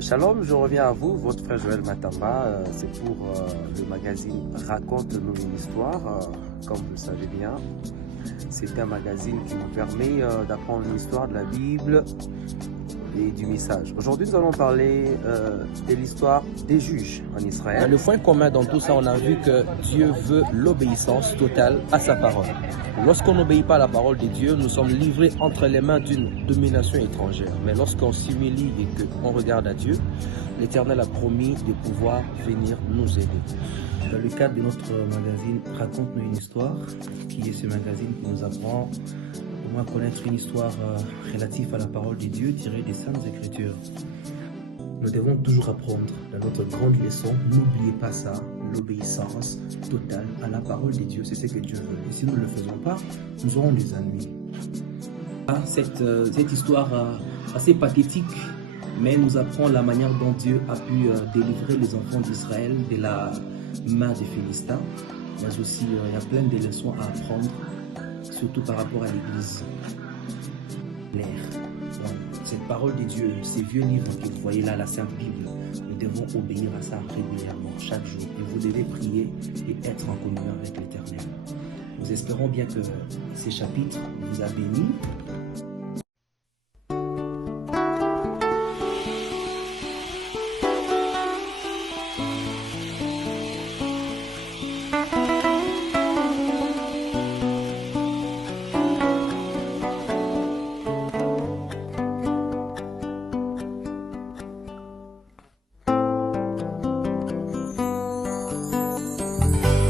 Shalom, je reviens à vous, votre frère Joël Matamba. C'est pour le magazine Raconte-nous une histoire. Comme vous le savez bien, c'est un magazine qui nous permet d'apprendre l'histoire de la Bible et du message. Aujourd'hui, nous allons parler de l'histoire des juges en Israël. Le point commun dans tout ça, on a vu que Dieu veut l'obéissance totale à sa parole. Lorsqu'on n'obéit pas à la parole de Dieu, nous sommes livrés entre les mains d'une domination étrangère. Mais lorsqu'on s'humilie et qu'on regarde à Dieu, l'Éternel a promis de pouvoir venir nous aider. Dans le cadre de notre magazine Raconte-nous une histoire, qui est ce magazine qui nous apprend comment connaître une histoire relative à la parole de Dieu tirée des Saintes Écritures. Nous devons toujours apprendre dans notre grande leçon, n'oubliez pas ça, l'obéissance totale à la parole de Dieu, c'est ce que Dieu veut. Et si nous ne le faisons pas, nous aurons des ennuis. Cette histoire assez pathétique, mais nous apprend la manière dont Dieu a pu délivrer les enfants d'Israël de la main des Philistins. Mais aussi, il y a plein de leçons à apprendre, surtout par rapport à l'Église. Cette parole de Dieu, ces vieux livres que vous voyez là, la Sainte Bible, nous devons obéir à ça régulièrement, chaque jour. Et vous devez prier et être en communion avec l'Éternel. Nous espérons bien que ces chapitres vous a bénis.